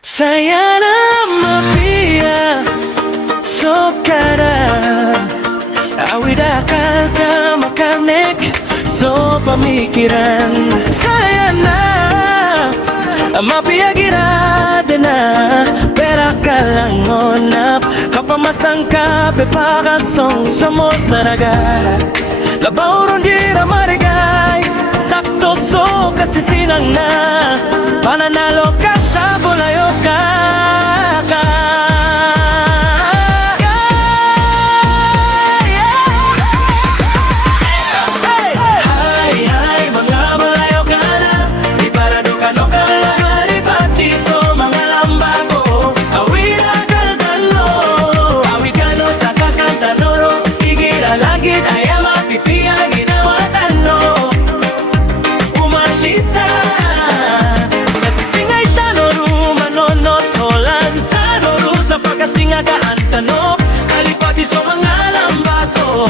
Saya na mapia sokaran awid akal ka makanek so pamikiran. Saya na mapia girada na pera kalangonap kapamasang ka pepakasong samo saraga labaw ron dira marigay sakto so kasisinang na pananalo ka sa bulayo ka. Singa ka antano kalipati sa mga lambato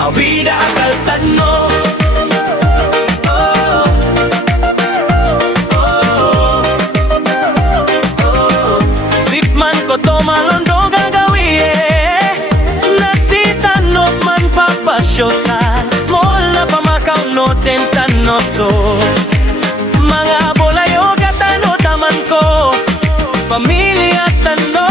awida akal tano. Sipman ko to malondo gagawi nasitanok man papasyosan mola pamakaw no tentanoso mga bolayo katano taman ko pamilya tano.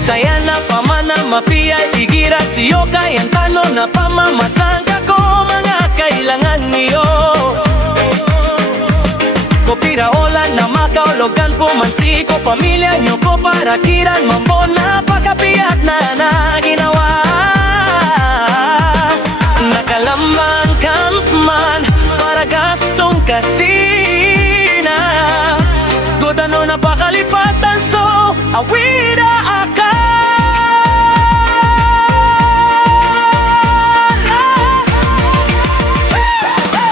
Saya na pamana mapia igira siyo kayang tano na pamamasangka ko mga kailangan niyo kopira ola na makaulogan pumansi ko pamilya nyo ko para kiran mambo na pagkapiat na ginawa nakalambang kampman para gastong kasina godano na pakalipatan so awida akal.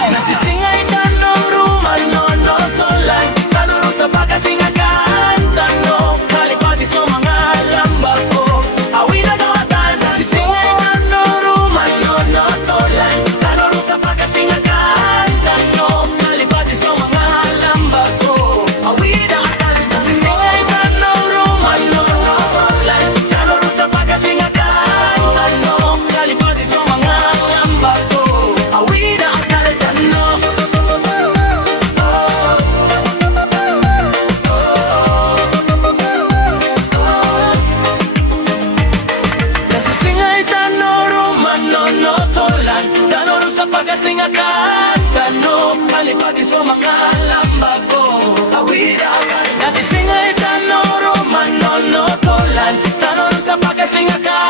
Nasisingay tanong rumano no tolan tanong sa pagkasingakan tanong kalipati sa mga lambak ko awida gawatan. Nasisingay tanong rumano no tolan tanong sa pagkasingakan tanong kalipati sa mga lambak ko awida akal. Nasisingay tanong rumano no tolan tanong sa pagkasingakan tanong kalipati sa mga lambak ko awida akal tanong. Nasisingay tanong rumano no tolan tanong sa pagkasingakan tanong kalipati sa mga lambak ko awida akal. Nasisingay tanong rumano no tolan tanong sa pagkasingakan